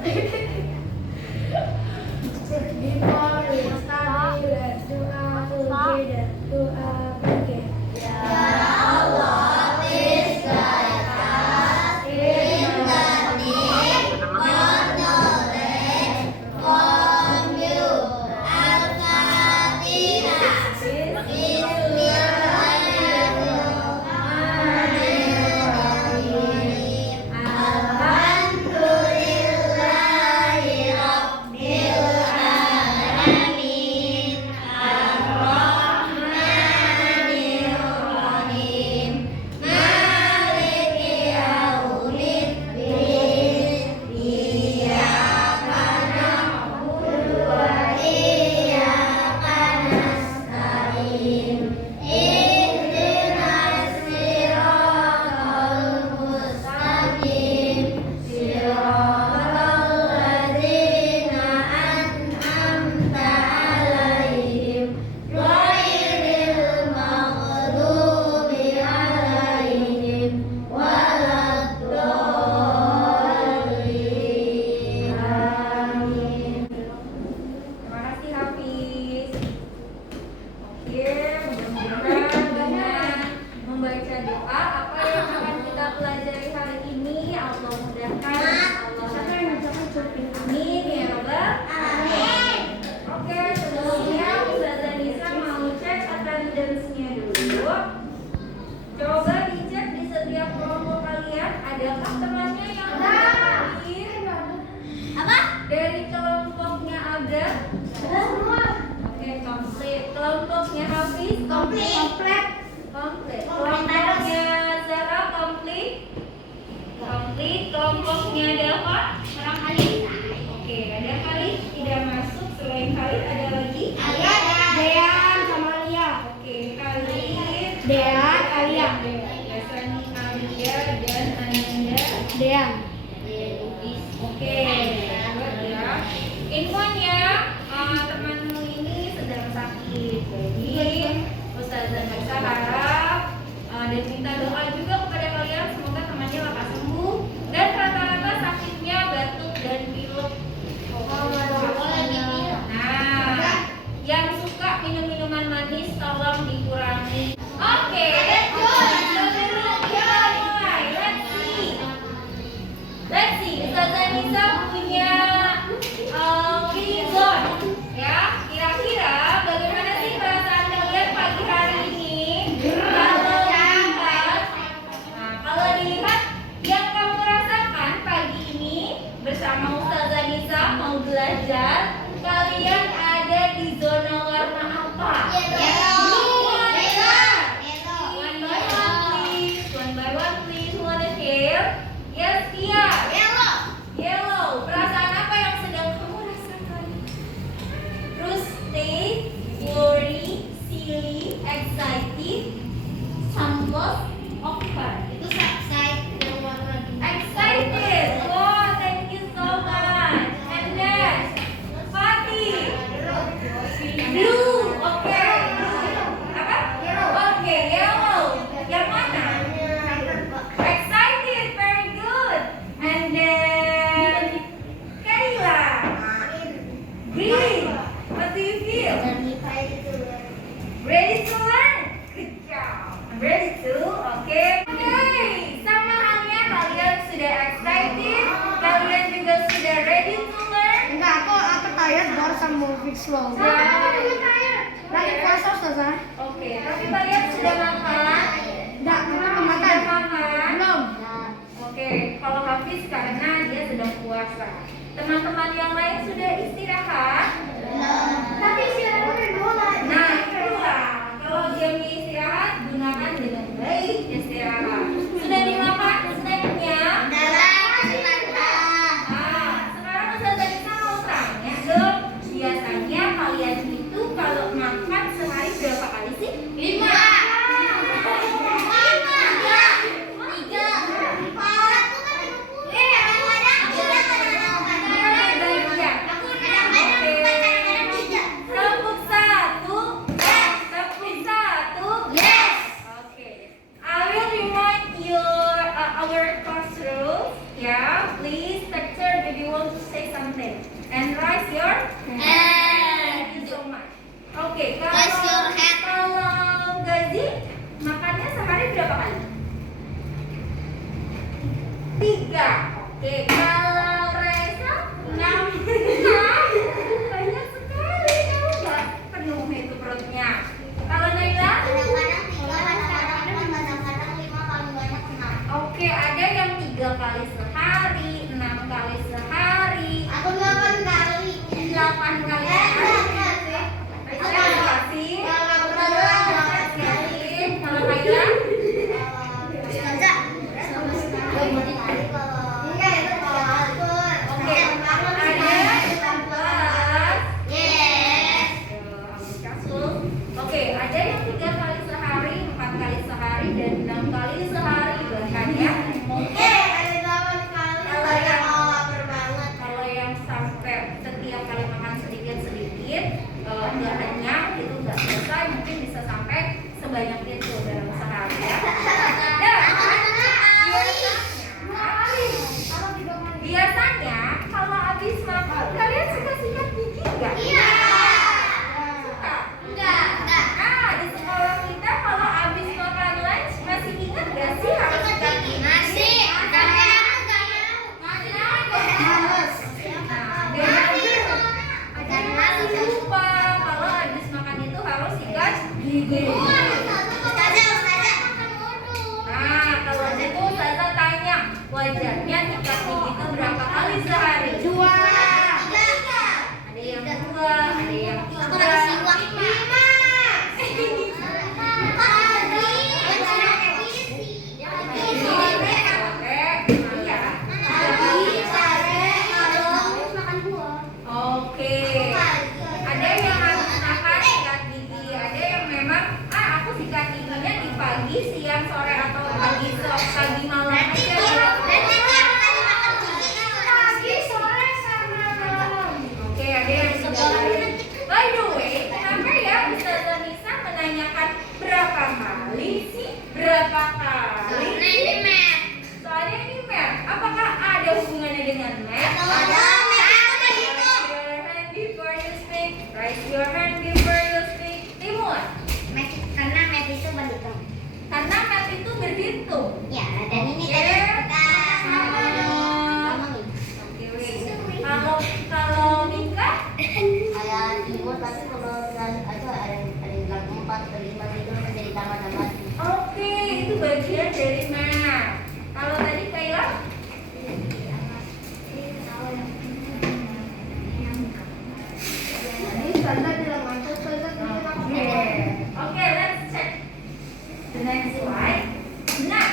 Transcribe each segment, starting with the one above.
Before we study, let's do our together. Do our together. Kelompoknya Hafiz komplit. Kelompoknya Zara komplit. Kelompoknya Dava oke, ada Khalid tidak masuk. Selain Khalid ada lagi Dean sama Alia. oke, Khalid, Dean, Alia. Biasanya Alia dan Ananda. Dean. Oke, good ya. Infonya temanmu ini sedang sakit. Jadi Ustazah Nisa harap dan minta doa juga kepada kalian semoga temannya lekas sembuh dan rata-rata sakitnya batuk dan pilek. Nah, yang suka minum-minuman manis tolong dikurangi. Oke. Let's see, Ustazah Nisa punya Frizon ya. Kira-kira bagaimana sih perasaan kalian pagi hari ini? Kalau dilihat yang kamu rasakan pagi ini bersama Ustazah Nisa mau belajar, kalian ada di zona warna apa? One by one please. Who wanna share? Yes, Tia. Yellow. Perasaan apa yang sedang kamu rasakan? Frustrated, worry, silly, excited, somewhat, awkward. Itu excited yang warna Excited. Oh, thank you so much. And then, Fatih. Blue. Oke. Apa? Oke, yellow. Yang mana? Excited. Very good. And then, Kayla. Green. What do you feel? Ready to learn? Good job. Ready to? Oke. Sama halnya kalian sudah excited, kalian juga sudah ready to learn. Enggak, aku tired baru sama fix slow. Lagi puasa Ustazah. Oke, tapi kalian sudah makan? Enggak, kita Sudah makan. makan? Belum. Oke, kalau Hafiz karena dia sedang puasa. Teman-teman yang lain sudah istirahat? Tapi istirahat main bola. Nah, itulah. Kalau jamnya istirahat, gunakan dengan baik istirahat. Sudah dimakan snacknya? Nah, sekarang Ustazah Nisa mau tanya dong. Biasanya kalian itu kalau makan sehari berapa kali sih? 5. Tepuk name and raise your hand. Thank you so much. Oke, kalau Gazi makannya sehari berapa kali? 3. Oke, kalau Reza 6. Banyak sekali, kamu nggak penuh itu perutnya. Kalau Naila? Kadang-kadang 3, kadang-kadang 5, paling banyak 6. Oke, ada yang 3 kali sehari, 6 kali sehari, Aku 8 kali. 8 kali sehari. Terima kasih. Kalau Naila? Ustazah, sama sekali. Enggak, itu kalau Oke, ada 11. Yes. Oke, ada yang 3 kali sehari, 4 kali sehari, dan 6 kali sehari. Bahkan ya. Oke, ada 8 kali. Kalau yang- lapar banget. Kalau yang sampai setiap kali makan sedikit-sedikit, nggak kenyang, itu nggak selesai, mungkin bisa sampai sebanyak itu dalam sehari ya. Biasanya kalau habis makan, kalian suka sikat gigi nggak? Iya. Suka? Enggak. Nah, di sekolah kita kalau habis makan lunch masih ingat gak sih harus sikat gigi? Masih. Tapi aku enggak mau. Males. Nah, ada yang lupa kalau habis makan itu harus sikat gigi. Nah, kalau itu saya tanya, wajarnya sikat gigi itu berapa kali sehari? 2. Ada yang 2, ada yang 3. Oke. Ada yang harus makan sikat gigi, ada yang memang aku sikat giginya di pagi, siang, sore atau pagi malam aja. Oke, ada yang 3 kali. By the way, kenapa ya Ustazah Nisa menanyakan berapa kali sih? Berapa kali? Soalnya ini math. Apakah ada hubungannya dengan math? Raise your hand before you speak. Timur. Karena map itu berhitung. Karena math itu berhitung. Ya, dan ini Oke. tadi kita Oke, wait. Kalau Mika, kayak timur, tapi kalau ada yang bilang 4 atau 5 gitu menjadi tambah-tambah. oke, itu bagian dari math. Kalau tadi Kayla, Tadi Ustazah bilang masuk, Ustazah bilang aku. Oke, let's check the next slide. Nah,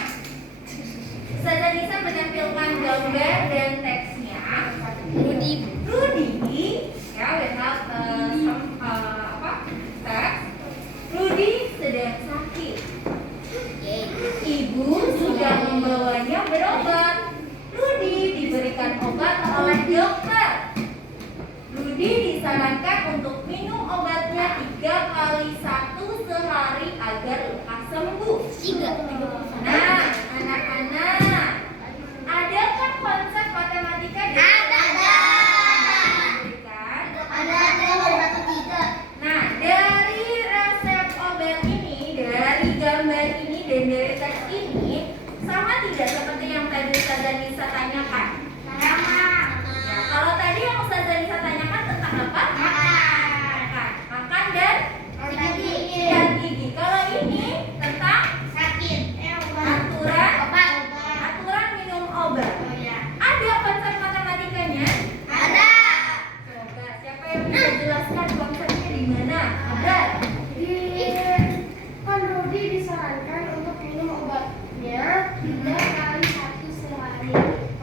Ustazah Nisa menampilkan gambar dan teksnya. Rudy, ya, we have some text. Rudy sedang sakit. Ibu sudah membawanya berobat. Rudy diberikan obat oleh dokter. Rudy disarankan untuk minum obatnya 3 kali 1 sehari agar lekas sembuh. 3. Nah, anak-anak, adakah konsep matematika di Ada. Diberikan? Ada 1, 3. Nah, dari resep obat ini, dari gambar ini, dan dari teks ini, sama tidak seperti yang tadi Ustazah Nisa tanyakan? Sama. Nah, kalau tadi yang Ustazah Nisa tanyakan tentang apa? Makan dan sikat gigi. Kalau ini tentang Sakit. aturan minum obat. Ada konsep matematikanya? Ada. Coba, siapa yang bisa jelaskan konsepnya di mana? Ada. Kan Rudy disarankan untuk minum obatnya 3 kali 1 sehari.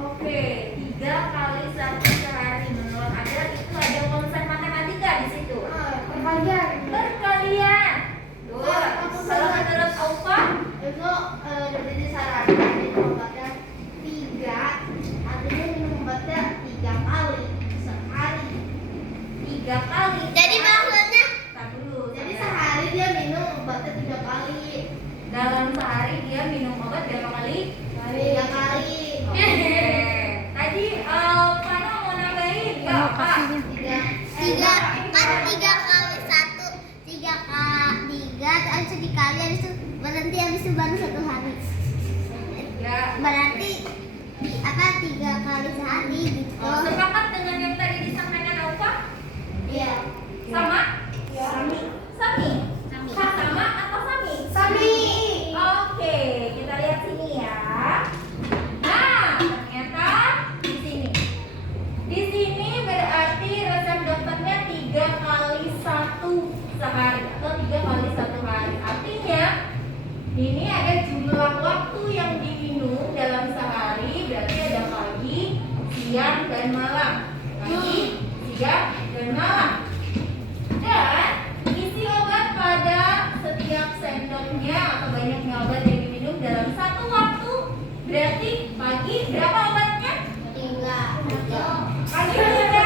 Oke, 3 kali 1 sehari. Menurut Anda itu ada konsep matematika di situ. Perkalian. Perkalian. Tuh. Kalau menurut Aufa, Itu Rudy disarankan minum obatnya 3, artinya minum obatnya 3 kali sehari. 3 kali. Jadi maksudnya Tar dulu. Jadi sabar. sehari dia minum obatnya 3 kali. Dalam sehari dia minum obat berapa kali? 3 kali. Oke. Tadi Fana mau nambahin? Ya. tiga kali satu, tiga kali tiga, terus dikali habis itu berhenti habis itu baru 1 hari. Ya. Berarti apa 3 kali sehari gitu. Sepakat dengan yang tadi disampaikan Alfa? Iya. Sama? Ya. Sami. Sama atau sami? Sami. Oke, kita lihat sini ya. Nah, ternyata di sini. Di sini berarti resep dokternya 3 kali 1 sehari atau 3 kali 1 hari. Artinya ini ada jumlah waktu yang diminum dalam sehari, berarti ada pagi, siang, dan malam. Pagi, siang, dan malam. Dan isi obat pada setiap sendoknya atau banyaknya obat yang diminum dalam satu waktu, berarti pagi berapa obatnya? 3. Pagi 3.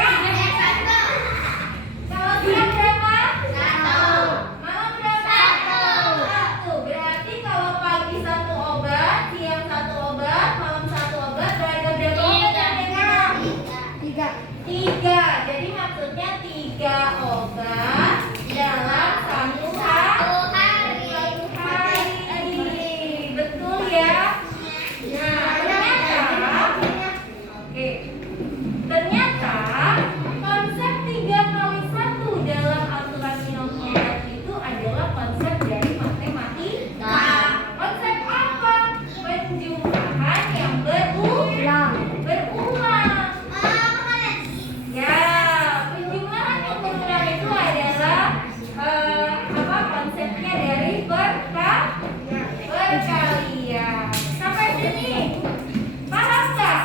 Kalau siang berapa? 1. Malam berapa? 1. Berarti kalau pagi 1 obat, siang 1 obat, malam 1 obat, berarti berapa obat yang diminum? 3. Jadi maksudnya 3 obat dalam 1 hari. Betul ya? Nah, ternyata konsep 3 kali 1 dalam aturan minum obat itu adalah konsep dari matematika. Konsep apa? Penjumlahan yang berulang. Ya, penjumlahan yang berulang itu adalah konsepnya dari berkalian. Sampai sini paham nggak?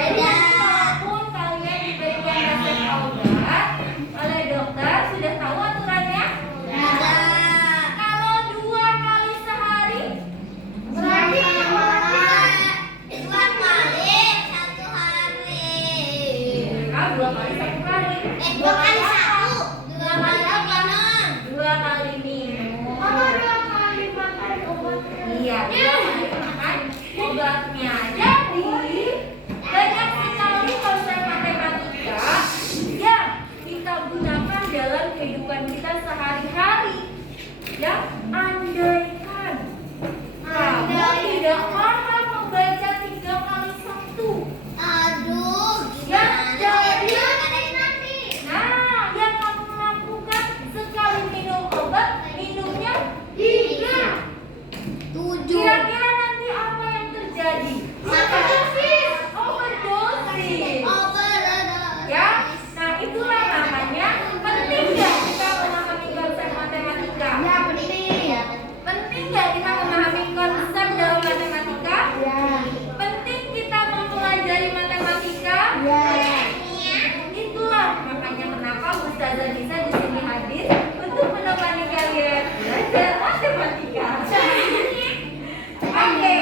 Jadi walaupun kalian diberikan resep obat oleh dokter, sudah tahu aturannya? Kalau 2 kali sehari, Berarti ah, 2 kali 1 hari. 2 kali 1. 2 kali minum. Apa 2 kali makan obatnya? Iya, 2 kali makan obatnya. Jadi banyak sekali konsep matematika yang kita gunakan dalam kehidupan kita sehari-hari. Ya, andaikan kamu tidak paham membaca 3 kali 1. Aduh, Ya, gimana? jadi nah, yang kamu lakukan sekali minum obat, minumnya 3. 7. Kira-kira nanti apa yang terjadi? Overdosis. Ya, nah itulah makanya penting nggak kita memahami konsep matematika? Ya, penting. Penting nggak kita memahami konsep dalam matematika? Ya. Penting kita mempelajari matematika? Ya. Itulah makanya kenapa Ustazah Nisa di sini hadir untuk menemani kalian belajar matematika. Oke,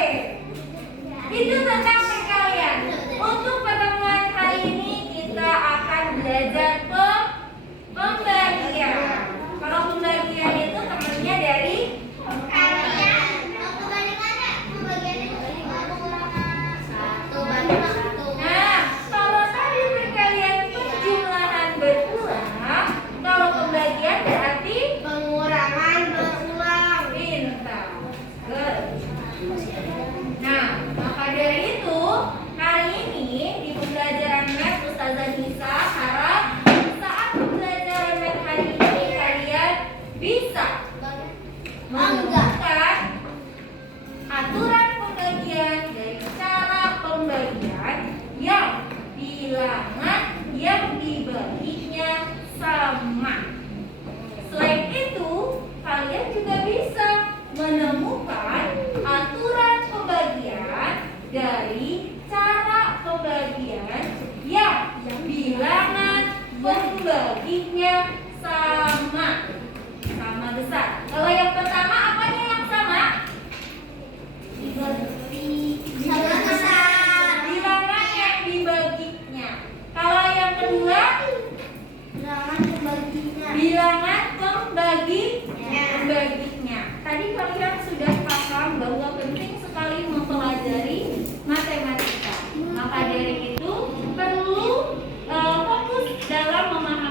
itu tentang perkalian. Untuk pertemuan hari ini kita akan belajar pembagian. Kalau pembagian itu temannya dari nah, kalau tadi perkalian penjumlahan berulang, kalau pembagian berarti Pengurangan berulang. pintar. Good. Nah, maka dari itu hari ini di pembelajaran math Ustazah Nisa harap saat pembelajaran math hari ini kalian bisa menemukan aturan pembagian dari cara pembagian yang bilangan yang dibaginya sama. Selain itu, kalian juga bisa menemukan aturan pembagian dari cara pembagian yang bilangan pembaginya sama besar. Kalau yang pertama apanya yang sama? Bilangan yang dibaginya. Kalau yang kedua bilangan pembaginya. Tadi kalian sudah paham bahwa penting sekali mempelajari matematika. Maka dari itu perlu fokus dalam memahami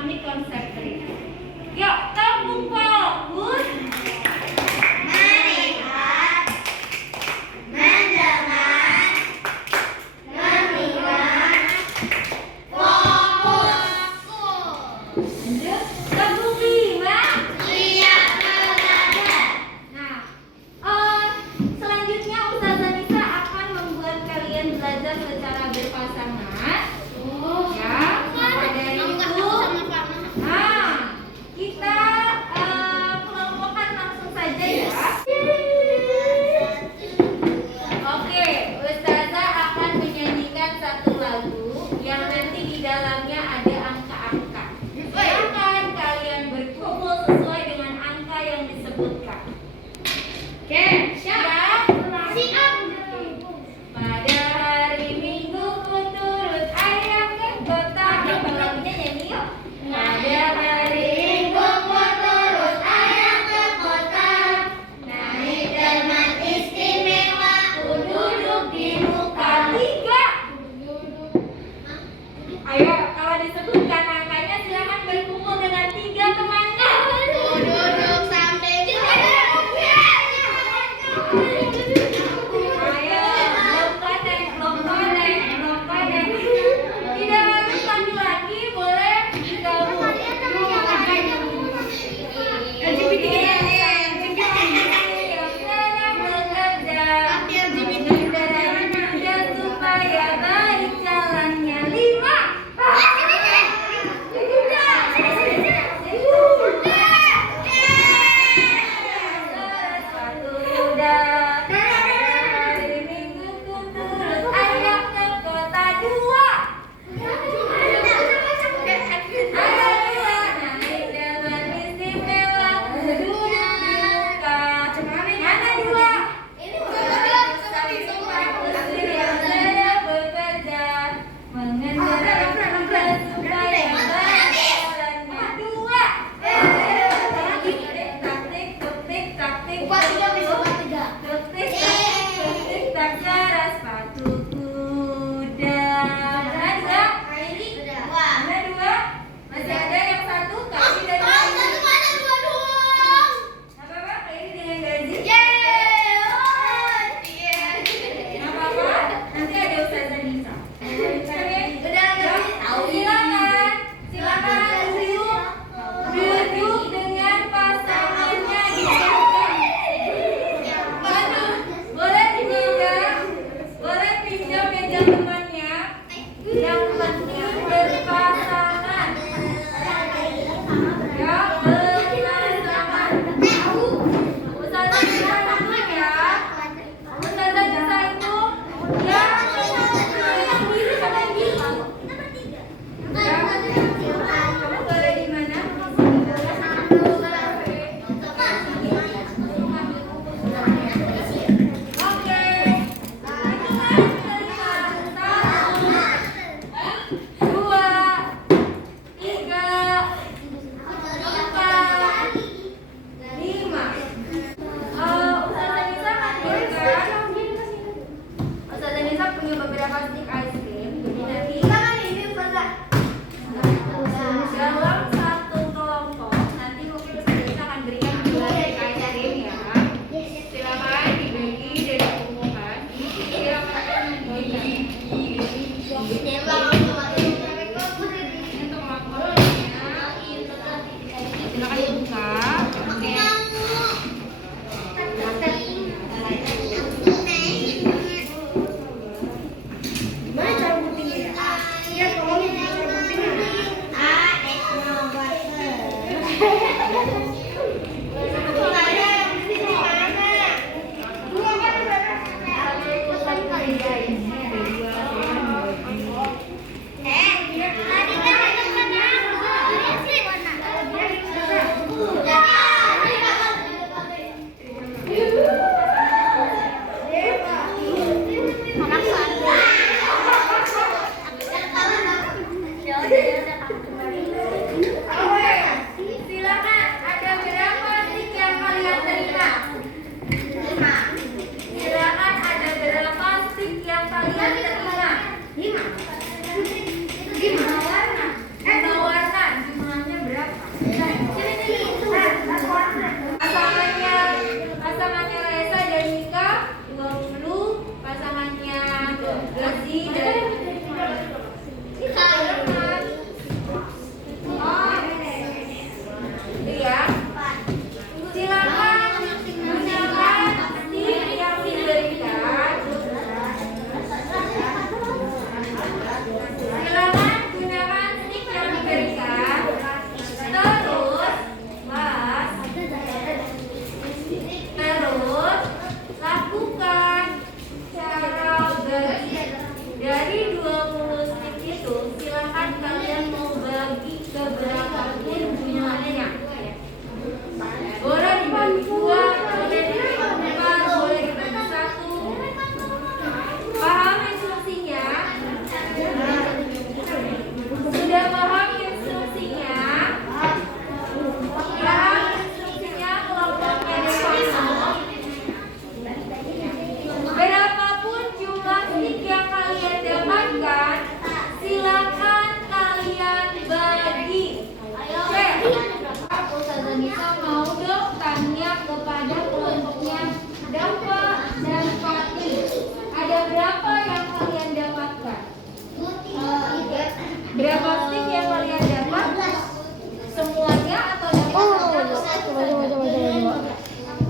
Ayo, kalau disebutkan angkanya silakan berkumpul dengan 3 temannya. Duduk sampai Ayo, belum connect. Tidak harus laki-laki, boleh digabung. LGBT Yang sedang bekerja, bekerja supaya baik jalannya. 5.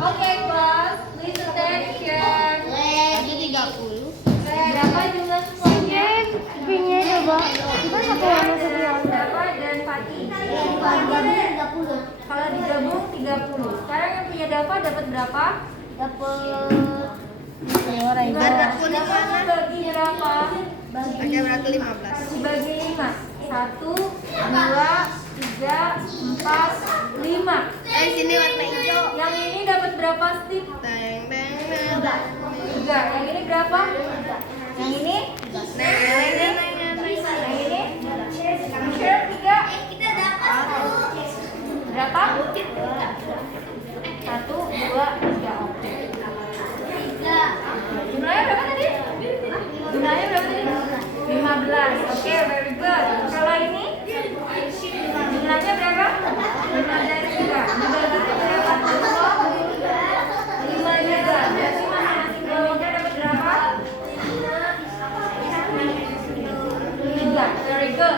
Oke, class. Please attention. Tadi 30. Berapa jumlah semuanya? Pinnya coba. Kita satu warna satu warna. Dafa dan Fatih. 30. Kalau digabung 30. Sekarang yang punya Dafa dapat berapa? Dapat Dafa membagi berapa? Oke, berarti 15. Dibagi 5. 1, 2, 3, 4, 5. Sini warna hijau. Yang ini dapat berapa stick? Teng teng 3. Yang ini berapa? Yang ini? Yang ini? Yang ini? Share 3. kita dapat Berapa? 1, 2, 3. Oke. Jumlahnya berapa tadi? Jumlahnya berapa tadi? 15. Oke, very good. Kalau ini? Jumlahnya berapa? 5 dari 3. Dibagi ke berapa? 5 juga. Berarti masing-masing kelompoknya dapat berapa? 3. Very good.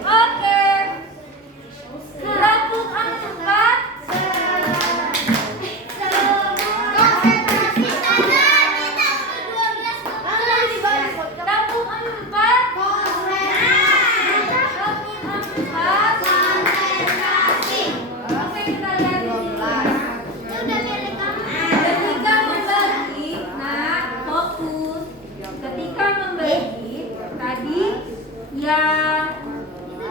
Oke. Rambut 4. Kampung 4. Oke, kita lihat di sini. Ketika membagi, nah fokus. Ketika membagi, tadi yang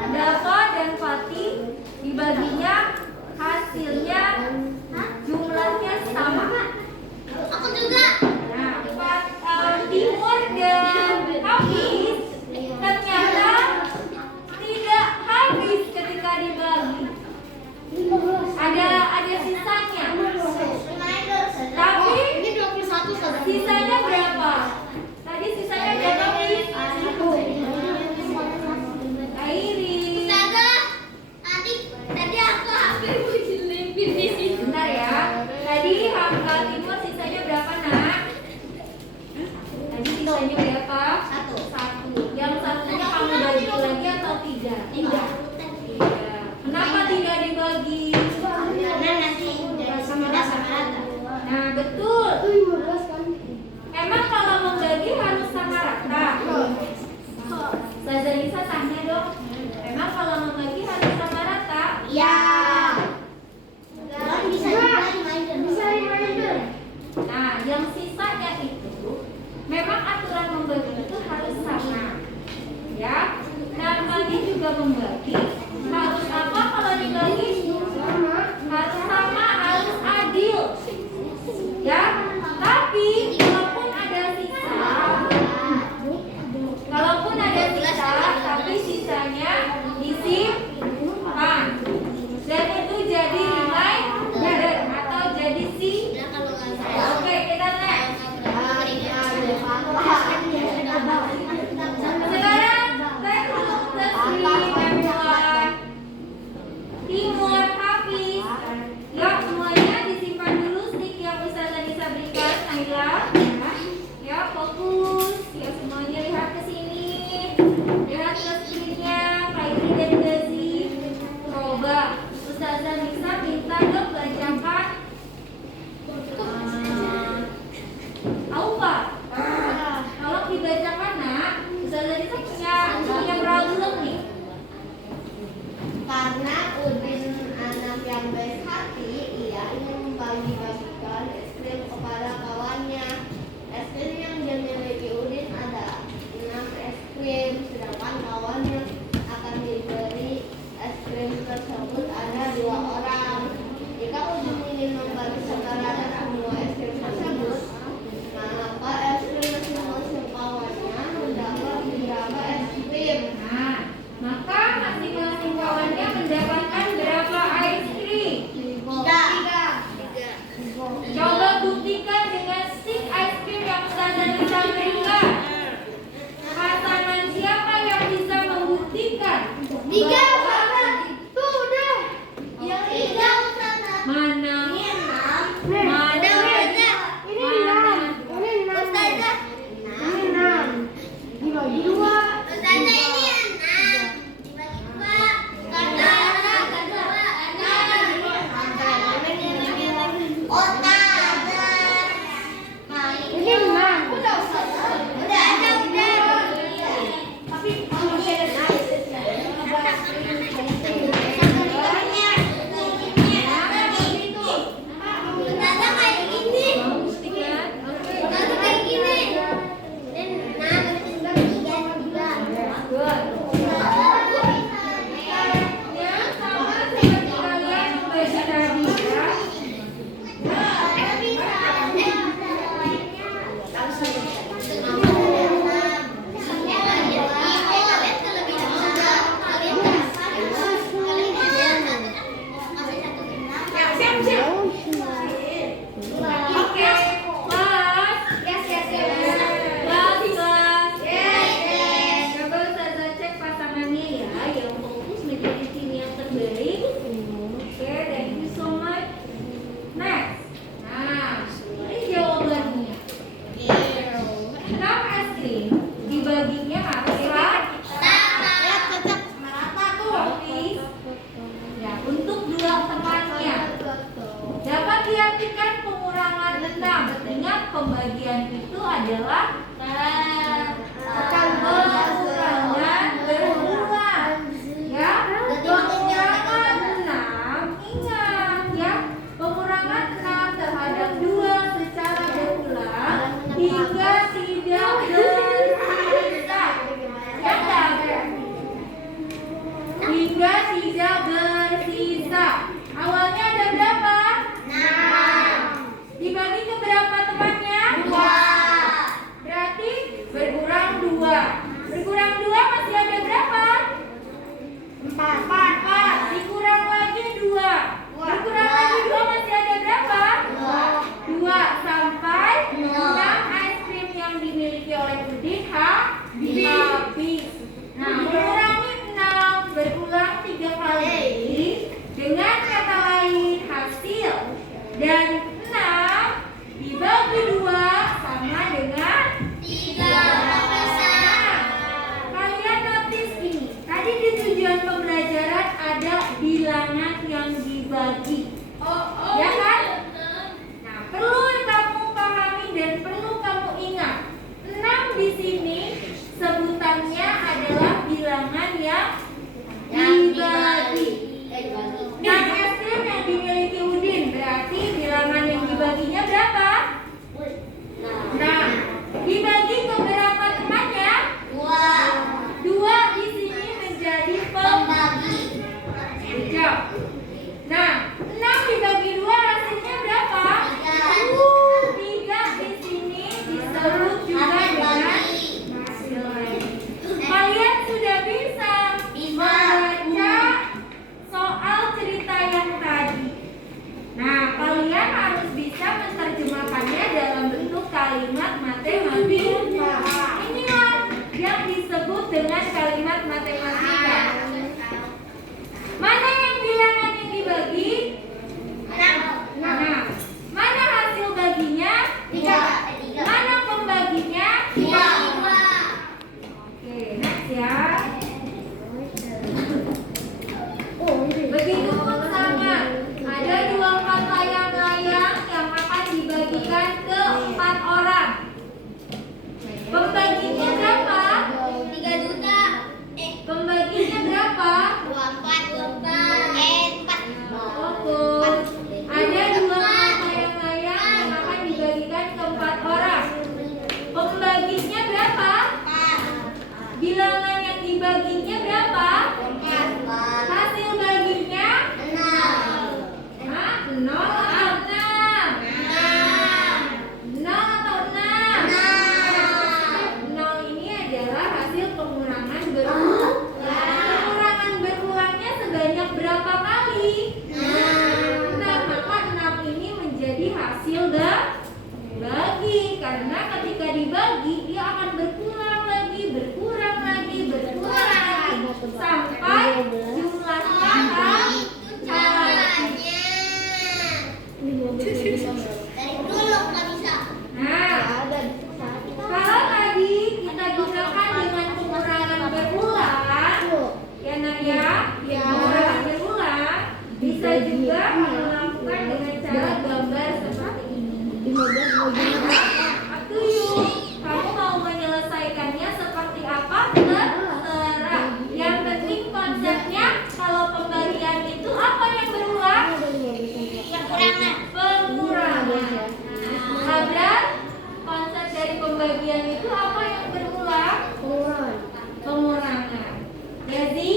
Dafa dan Fatih dibaginya hasilnya jumlahnya sama. Aku juga. Nah, Timur dan Hafiz ternyata tidak habis ketika dibagi. Ada sisanya. Tapi Ini 21 saudara. sisanya berapa? Tadi sisanya berapa, Hafiz? Airi. Ustazah, tadi aku hampir mau jelempin di sini. Bentar ya. Tadi Hamka Timur sisanya berapa, Nak? Tadi sisanya berapa? 1. Yang satunya kamu bagi lagi atau tidak? Tidak. Kenapa tidak dibagi? Karena nanti sama rata. Nah, betul. Emang kalau membagi harus sama rata? Ustazah Nisa tanya dong. Emang kalau membagi harus sama rata? Ya. Kan bisa dimainkan. Nah, yang sisanya itu memang aturan membagi itu harus sama. Ya. Namanya juga membagi. Harus apa kalau dibagi? Harus sama, harus adil. Ya. Tapi kalaupun ada sisa, tapi sisanya disimpan. Dan itu jadi reminder atau jadi Oke, kita next. Sekarang back to the screen, everyone. Timur, Hafiz. Yuk, semuanya disimpan dulu stick yang Ustazah Nisa berikan, Naila. Ya, fokus. Ya, semuanya lihat ke sini. Lihat ke screen-nya, Kak Iri dan Gazi. pembagian itu adalah Pengurangan pengurangan berulang. Ya, pengurangan 6, ingat ya, pengurangan 6 terhadap 2 secara berulang hingga tidak bersisa. Ya enggak? Hingga tidak bersisa. Awalnya ada berapa? 6. Dibagi ke berapa temannya? 2. Berarti berkurang 2. Berkurang 2 masih ada berapa? 4. Dikurang lagi 2. Berkurang lagi 2 masih ada berapa? 2. Sampai 6 es krim yang dimiliki oleh Udin habis. Nah, mengurangi 6 berulang 3 kali dengan kata lain hasil. Dan 6 dibagi 2 sama dengan 3. Kalian notice ini. Tadi di tujuan pembelajaran ada bilangan yang dibagi. Ya kan? Nah, perlu kamu pahami dan perlu kamu ingat. 6 di sini sebutannya adalah bilangan yang dibagi. 6 es krim yang dimiliki Udin berarti bilangan yang dibaginya berapa? Nah, dibagi ke berapa temannya? 2 di sini menjadi pembagi. Hijau. Nah, 6 dibagi 2 hasilnya berapa? 3 di sini disebut juga dengan hasil lagi. Kalian sudah bisa membaca soal cerita yang tadi. Nah, kalian harus bisa menerjemahkannya dalam bentuk kalimat matematika. Inilah yang disebut dengan kalimat matematika. Mana yang bilangan yang dibagi? 6. Nah, mana hasil baginya? 3. Mana pembaginya? 2. Oke, next ya. Begitupun sama. Ada 2 kata layang-layang yang akan dibagikan ke 4 orang. Pembaginya berapa? 3 juta. Pembaginya berapa? 4. Fokus. Ada 2 kata layang-layang yang akan dibagikan ke 4 orang. Pembaginya berapa? 4. Bilangan yang dibaginya berapa? Hasil baginya? 6. Hah? 0 atau 6? 0 atau 6? 0 ini adalah hasil pengurangan berulang. Pengurangan berulangnya sebanyak berapa kali? 6. Maka 6 ini menjadi hasil bagi. Karena ketika dibagi dia akan berkurang lagi, berkurang lagi, berkurang lagi sampai jumlahnya habis. Dari dulu nggak bisa. Nah, kalau tadi kita gunakan dengan pengurangan berulang, ya nak ya, pengurangan berulang bisa juga melakukan dengan cara gambar seperti ini. Up to you. Kamu mau menyelesaikannya seperti apa? Terserah. Yang penting konsepnya kalau pembagian itu apa yang berulang? Pengurangan. Abrar, konsep dari pembagian itu apa yang berulang? Pengurangan. Jadi,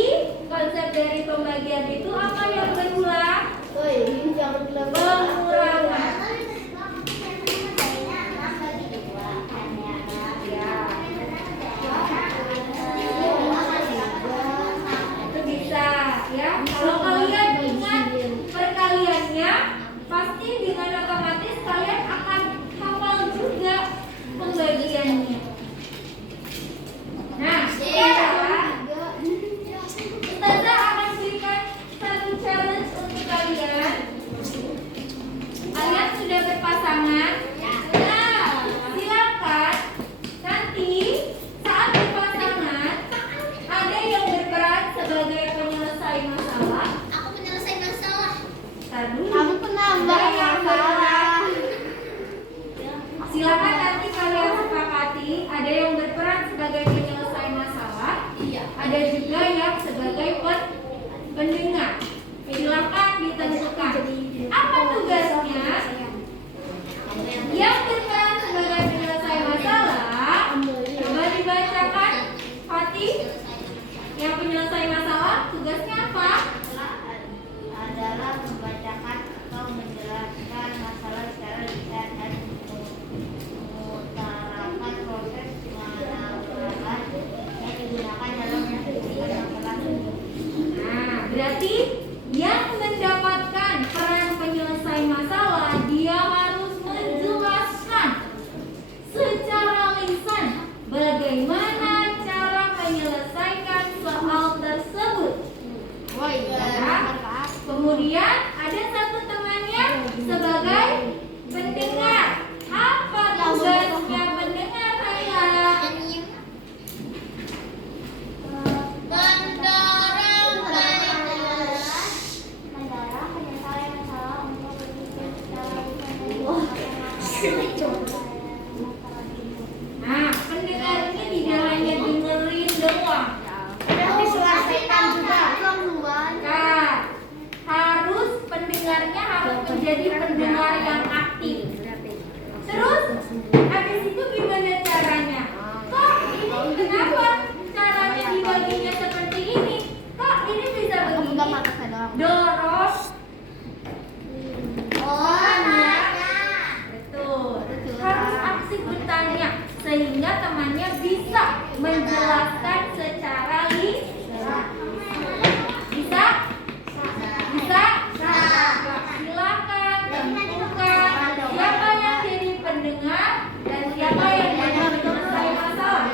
konsep dari pembagian itu apa yang berulang? Pengurangan. Ya. Itu bisa ya. Kalau kalian ingat perkaliannya, pasti dengan otomatis kalian akan hafal juga pembagiannya. Nah, sekarang Ustazah akan berikan satu challenge untuk kalian. Kalian sudah berpasangan? Nah, silakan nanti saat berpasangan ada yang berperan sebagai penyelesai masalah. Aku penyelesai masalah. Tadi Kamu penambah ada yang berperan Silakan nanti kalian sepakati, ada yang berperan sebagai penyelesai masalah, ada juga yang sebagai pendengar. Silakan ditentukan apa tugasnya. Yang berperan sebagai penyelesai masalah, coba dibacakan, Fatih. Yang penyelesai masalah tugasnya apa? Adalah membacakan atau menjelaskan masalah secara lisan dan mengutarakan proses penanganan yang digunakan dalam menyelesaikan masalah. Nah, berarti yang mendapatkan peran penyelesai masalah, dia harus menjelaskan secara lisan bagaimana cara menyelesaikan soal tersebut. Ya. Kemudian ada satu temannya sebagai pendengar. Apa tugasnya pendengar, Raila? Nah, pendengar ini tidak hanya dengerin doang. Diselesaikan juga. Nah, harus pendengarnya harus menjadi pendengar yang aktif. Terus, habis itu gimana caranya? Kok ini kenapa caranya dibaginya seperti ini? Kok ini bisa begini? Dorong. Betul. Harus asik bertanya sehingga temannya bisa menjelaskan secara lisan. Bisa? Bisa? Silakan tentukan siapa yang jadi pendengar dan siapa yang jadi penyelesai masalah.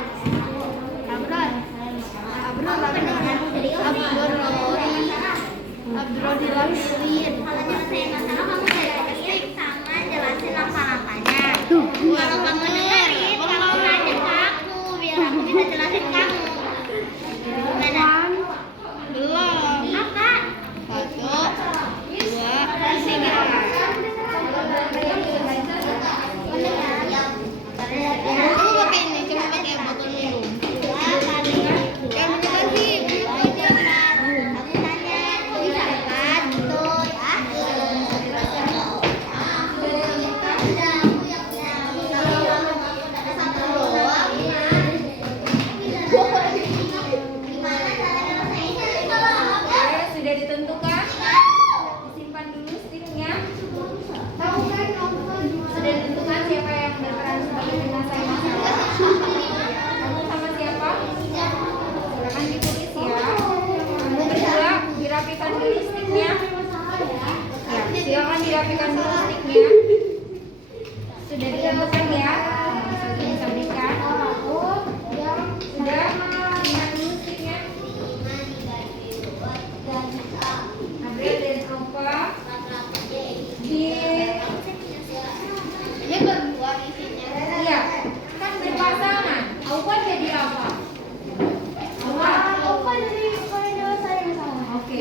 Kalau nyelesain masalah kamu jelasin sama jelasin langkah-langkahnya. Kalau kamu dengerin, kamu nanya ke aku biar aku bisa jelasin kamu. Gimana? Belum. Apa? 1, 2, 3. Kamu pakai ini, cuma pakai botol minum. Yang menyelesaikan. Sudah ditentukan? Disimpan dulu sticknya. Sudah ditentukan siapa yang berperan sebagai penyelesai masalah? Kamu sama siapa? Silakan ditulis ya. Kamu berdua dirapikan dulu sticknya. Ya, silakan dirapikan dulu sticknya. Sudah ditentukan ya? Sudah disampaikan. Sudah? Simpan dulu sticknya. Ada dan apa? Ini berdua isinya. Iya, kan berpasangan. Aupa jadi apa? Aupa jadi penyelesai masalah. Oke.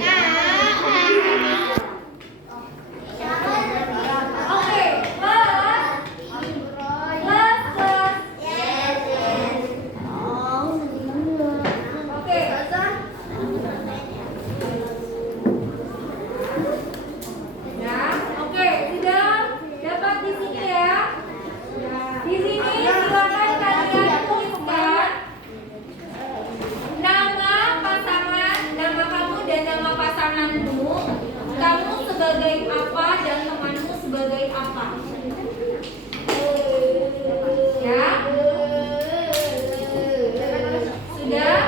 Oke, Oke. Ya, oke, sudah dapat di sini ya. Di sini silakan kalian tuliskan nama pasangan, nama kamu dan nama pasanganmu. Kamu sebagai apa dan temanmu sebagai apa? Ya. Sudah?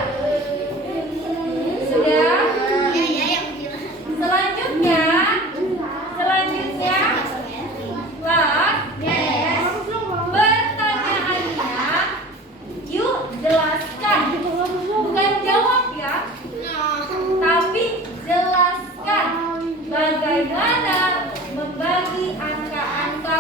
Sudah? Selanjutnya pertanyaannya, yuk jelaskan, bukan jawab ya, tapi jelaskan bagaimana membagi angka-angka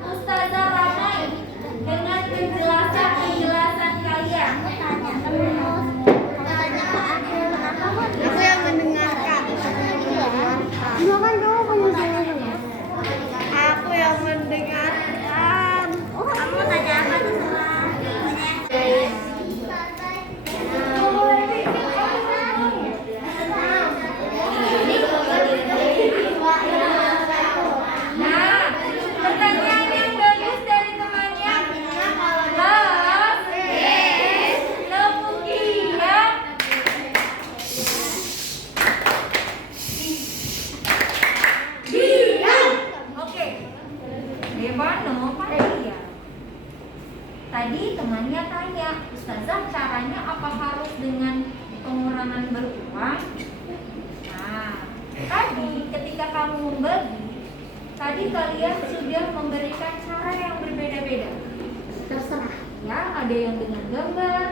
Ustazah ramai dengan penjelasan kalian. Aku yang mendengarkan. Silakan kamu penjelasan. Aku yang mendengarkan. Kamu tanya apa tuh sama Nah, pertanyaan yang bagus dari temannya. Las, nemu dia. Diam. Oke. Bebano, apa dia? Tadi temannya tanya, Ustazah caranya apa harus dengan pengurangan berulang? Nah, tadi ketika kamu membagi, tadi kalian sudah memberikan cara yang berbeda-beda. Terserah. Ya, ada yang dengan gambar,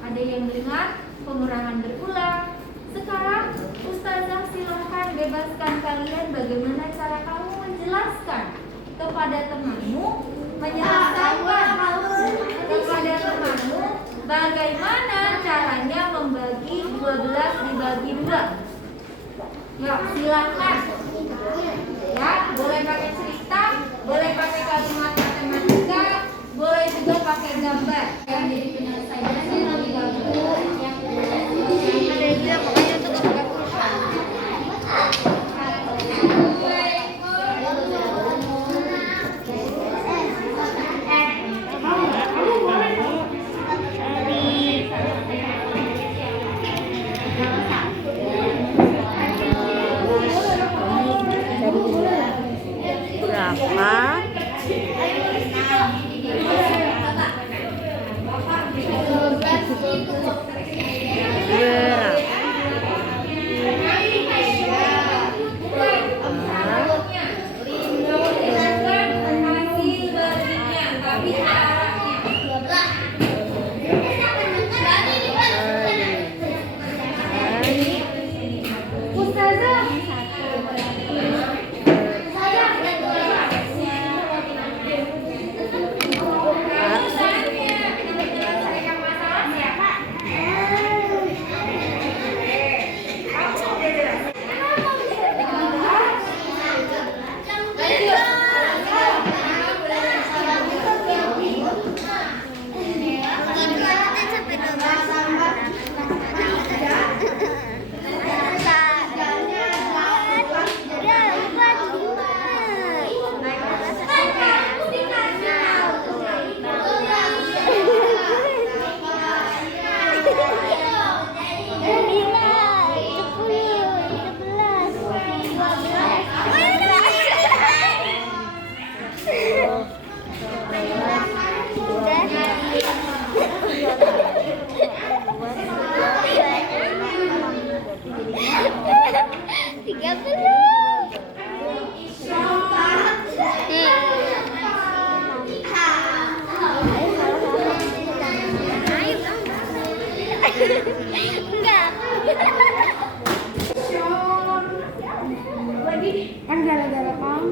ada yang dengan pengurangan berulang. Sekarang Ustazah silahkan bebaskan kalian bagaimana cara kamu menjelaskan kepada temanmu, menjelaskan kepada temanmu bagaimana caranya membagi 12 dibagi 2. Ya, silahkan. Ya, boleh pakai cerita, boleh pakai kalimat matematika, boleh juga pakai gambar. Yang jadi penyelesaiannya lebih bagus. ada yang bilang makanya suka pakai pulsa. Berapa? Kan gara-gara kamu.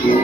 Enggak.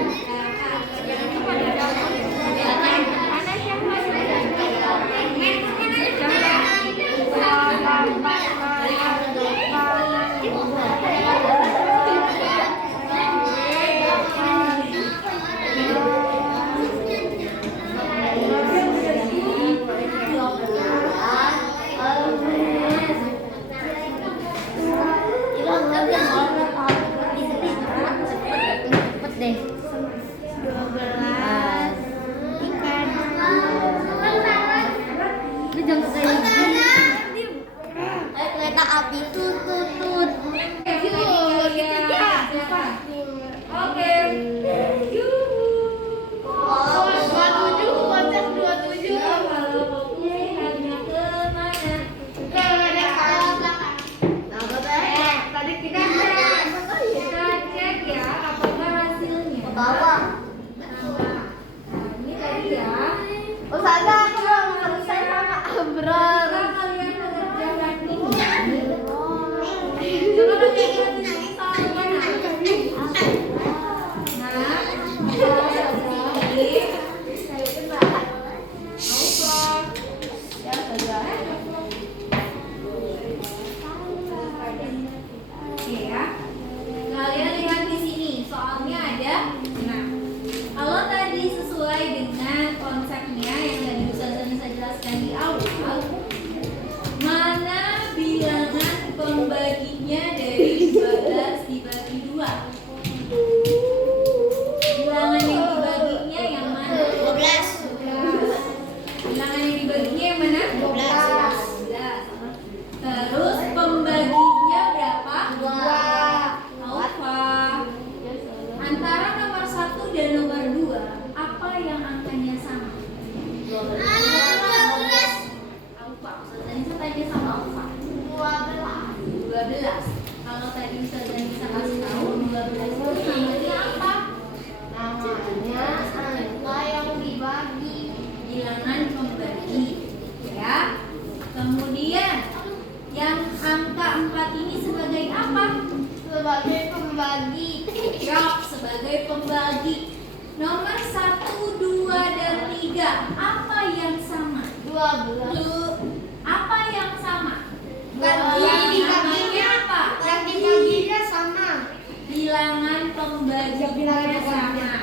sebagai pembagi. Nomor 1, 2, dan 3. Apa yang sama? 12. Apa yang sama? Yang dibaginya apa? Yang dibaginya sama. Bilangan pembaginya sama.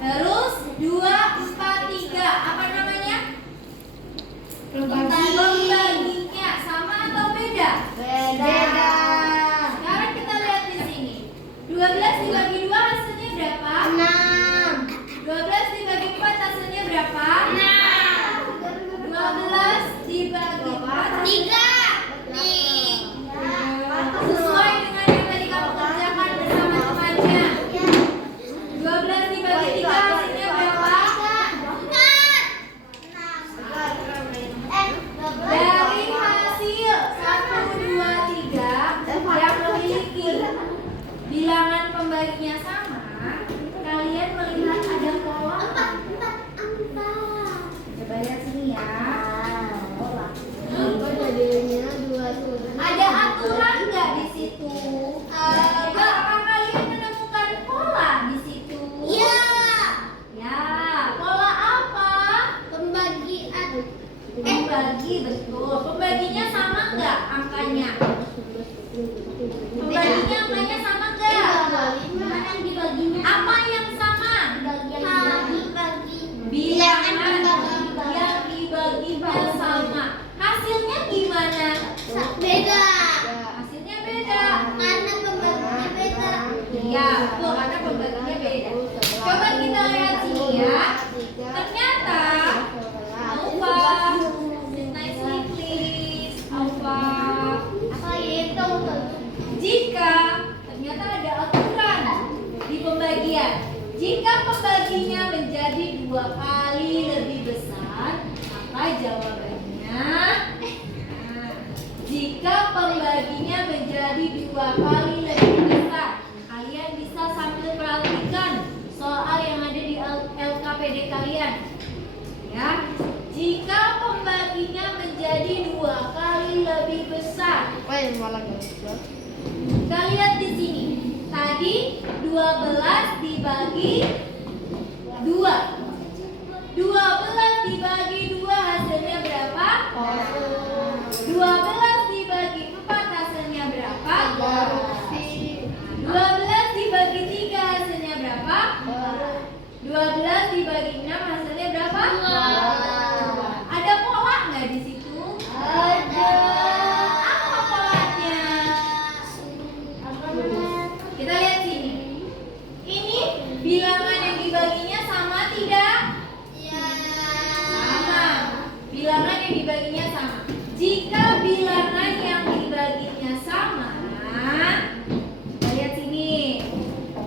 Terus 2, 4, 3. Apa namanya? Pembaginya sama atau beda? Beda. Sekarang kita lihat di sini. 12 dibagi 2 hasilnya berapa? 6. 12 dibagi 4 hasilnya berapa? 12 dibagi 4 3. sesuai dengan yang tadi kamu kerjakan bersama temannya. 12 dibagi 3 hasilnya berapa? Dari hasil 1, 2, 3 yang memiliki bilangan pembaginya sama, kalian melihat ada pola. Coba lihat sini ya. Ada aturan nggak di situ? Apakah kalian menemukan pola di situ? Ya, pola apa? Pembagi, betul. Pembaginya sama nggak angkanya? Pembaginya angkanya sama nggak? Apa yang sama? Bilangan yang dibaginya sama. Hasilnya gimana? Beda. Hasilnya beda. Karena pembagiannya beda. Ya, betul, karena pembaginya beda. Coba kita lihat sini ya. Ternyata Aufa, sit nicely please. Aufa. Apa itu? Jika ternyata ada aturan di pembagian. Jika pembaginya menjadi 2 kali lebih besar, maka jawabannya jika pembaginya menjadi 2 kali lebih besar, kalian bisa sambil perhatikan soal yang ada di LKPD kalian. Ya, jika pembaginya menjadi 2 kali lebih besar, kita lihat di sini. Tadi 12 dibagi 2. 12 dibagi 2 hasilnya berapa? 12 dibagi 4 hasilnya berapa? 12 dibagi 3 hasilnya berapa? 12 dibagi 6 hasilnya berapa? Ada pola nggak di situ? Ada. Apa polanya? Kita lihat sini. Ini bilangan yang dibaginya sama tidak? Sama. Bilangan yang dibaginya sama. Jika bilangan yang dibaginya sama, kita lihat sini.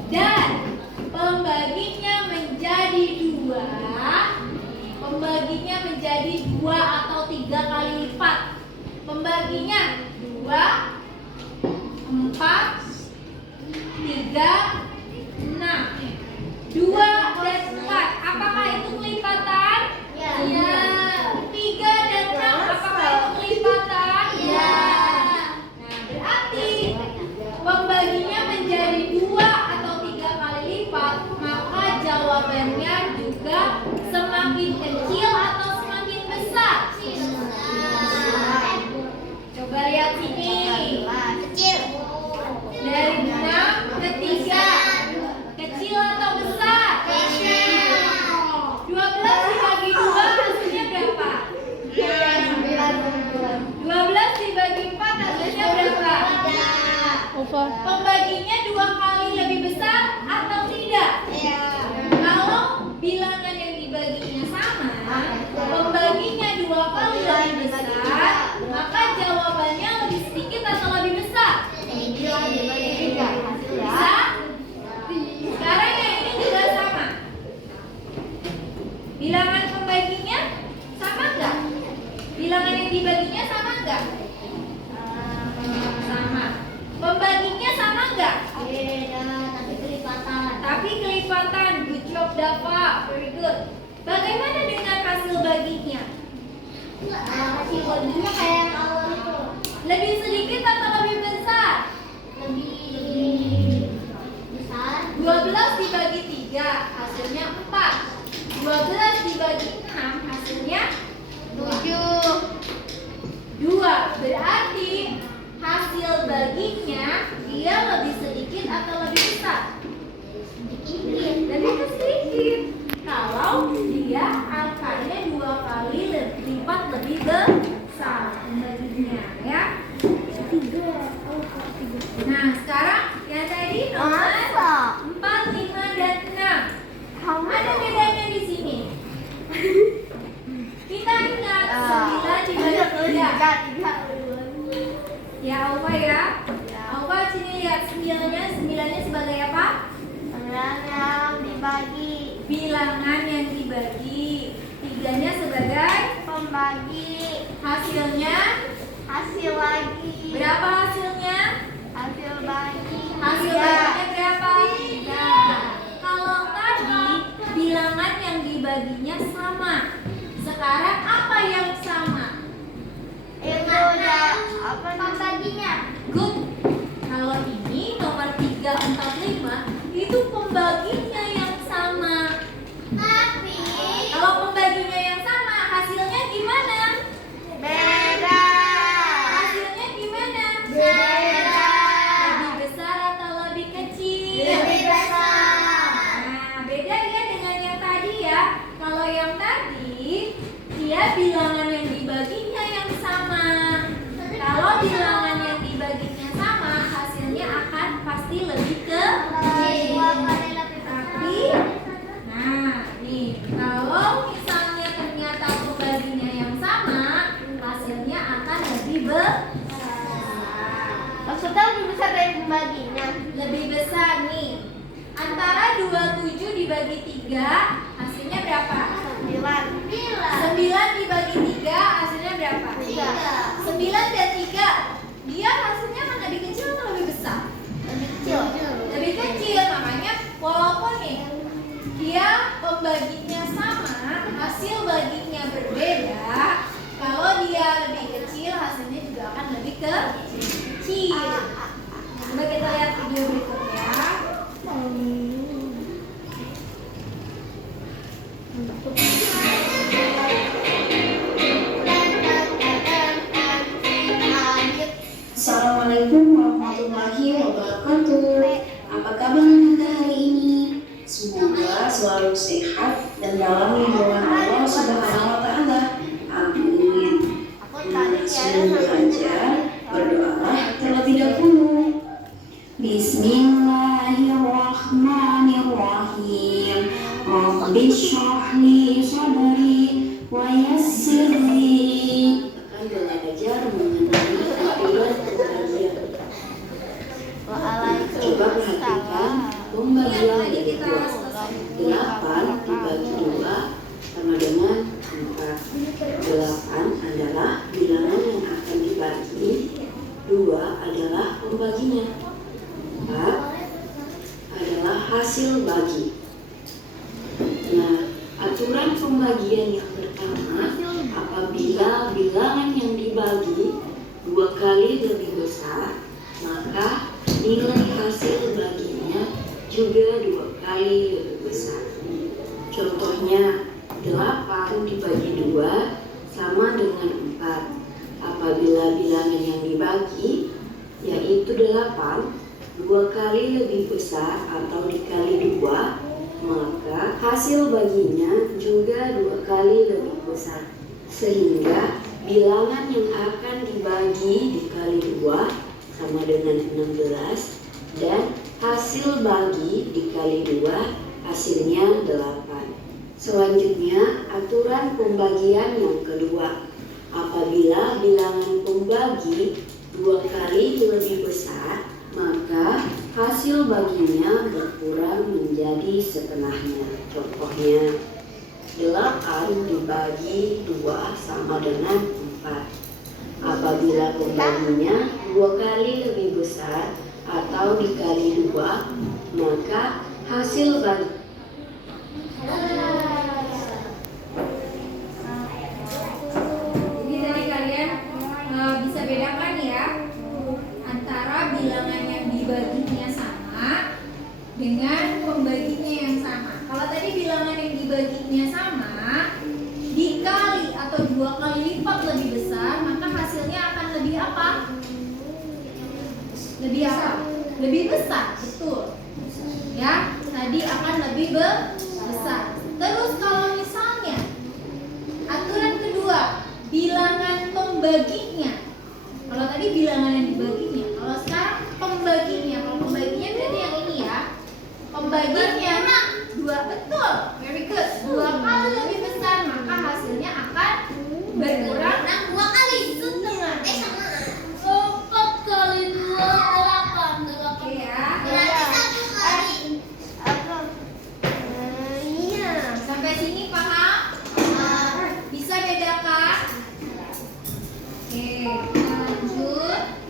Dan pembaginya menjadi 2. Pembaginya menjadi 2 atau 3 kali lipat. Pembaginya 2, 4, 3, 6. 2 dan 4. Apakah itu kelipatan? Ya. 3 dan 6. Apakah itu kelipatan? Ya. Nah, berarti pembaginya menjadi 2 atau 3 kali lipat, maka jawabannya juga semakin kecil atau semakin besar. Coba lihat sini. Kecil. Dari 6 ke 3. Kecil atau besar? Kecil. 12 dibagi 2 hasilnya berapa? 12 dibagi 4 hasilnya berapa? Pembaginya 2 kali lebih besar atau tidak? Kalau bilangan yang dibaginya sama, pembaginya 2 kali lebih besar, maka jawabannya lebih sedikit atau lebih besar? Bisa? Sekarang yang ini juga sama. Bilangan pembaginya sama enggak? Bilangan yang dibaginya sama enggak? Sama. Pembaginya sama enggak? Tapi kelipatan. Good job Dava. Very good. Bagaimana dengan hasil baginya? Hasil baginya kayak yang awal itu. Lebih sedikit atau lebih besar? Lebih besar. 12 12 dibagi 6 hasilnya 2. Berarti hasil baginya dia lebih sedikit atau lebih besar? Lebih sedikit. Kalau dia angkanya 2 kali lipat lebih besar baginya, ya. Nah, sekarang yang tadi nomor 4, 5, dan 6. Ada bedanya di sini. Kita ingat 9 dibagi 3. Ya, Alfa ya. Alfa sini lihat 9-nya sebagai apa? Bilangan yang dibagi. 3-nya sebagai Pembagi. hasilnya. Hasil lagi. Berapa hasilnya? Hasil bagi. Hasil baginya berapa? 3. Kalau tadi bilangan yang dibaginya sama. Sekarang apa yang sama? Itu udah apa pembaginya? Good. Kalau ini nomor 3, 4, 5 itu pembaginya yang sama. Tapi Kalau pembaginya yang sama, hasilnya gimana? beda. Hasilnya gimana? Beda. Lebih besar atau lebih kecil? Lebih besar. Nah, beda ya dengan yang tadi ya. Kalau yang tadi, dia bilangan yang dibaginya yang sama. Kalau bilangan yang dibaginya sama, hasilnya akan pasti lebih kecil. Tapi, nah, nih, kalau misalnya ternyata pembaginya yang sama, hasilnya akan lebih besar. Maksudnya lebih besar dari pembaginya. Lebih besar nih. Antara 27 dibagi 3, hasilnya berapa? 9 dibagi 3, hasilnya berapa? 9 dan 3, dia hasilnya mana lebih kecil atau lebih besar? Lebih kecil, makanya walaupun nih dia pembaginya sama, hasil baginya berbeda. Kalau dia lebih kecil, hasilnya juga akan lebih kecil. Coba kita lihat video berikutnya. Assalamualaikum warahmatullahi wabarakatuh. Apa kabar Anda hari ini? Semoga selalu sehat dan dalam lindungan Allah Subhanahu wa taala. Amin. Sebelum belajar, berdoalah terlebih dahulu. Bismillahirrahmanirrahim. Rabbi shrah li sadri wa yassir li. Akan belajar mengenai aturan pembagian. Coba perhatikan pembagian dari 8 dibagi 2 sama dengan 4. 8 adalah bilangan yang akan dibagi, 2 adalah pembaginya, 4 adalah hasil bagi. Nah, aturan pembagian yang pertama, apabila bilangan yang dibagi 2 kali lebih besar, maka nilai hasil baginya juga 2 kali lebih besar. Contohnya, 8 dibagi 2 sama dengan 4. Apabila bilangan yang dibagi, yaitu 8, 2 kali lebih besar atau dikali 2, maka hasil baginya juga 2 kali lebih besar. Sehingga bilangan yang akan dibagi dikali 2 sama dengan 16, dan hasil bagi dikali 2 hasilnya 8. Selanjutnya, aturan pembagian yang kedua. Apabila bilangan pembagi 2 kali lebih besar, maka hasil baginya berkurang menjadi setengahnya. Contohnya, 8 dibagi 2 sama dengan 4. Apabila pembaginya 2 kali lebih besar atau dikali 2, maka hasil bagi Jadi tadi kalian bisa bedakan ya antara bilangan yang dibaginya sama dengan pembaginya yang sama. Kalau tadi bilangan yang dibaginya sama, dikali atau 2 kali lipat lebih besar, maka hasilnya akan lebih apa? Lebih apa? Lebih besar, betul. Ya, tadi akan lebih besar. Terus kalau misalnya aturan kedua, bilangan pembaginya. Kalau tadi bilangan yang dibaginya, kalau sekarang pembaginya. Kalau pembaginya berarti yang ini ya. Pembaginya 2, betul. Very good. 2 kali lebih besar, maka hasilnya akan berkurang 2 kali setengah. Sama. 4 kali 2 8. Oke ya. Berarti 1 kali. Iya. Sampai sini paham? Bisa bedakan? Oke, kita lanjut.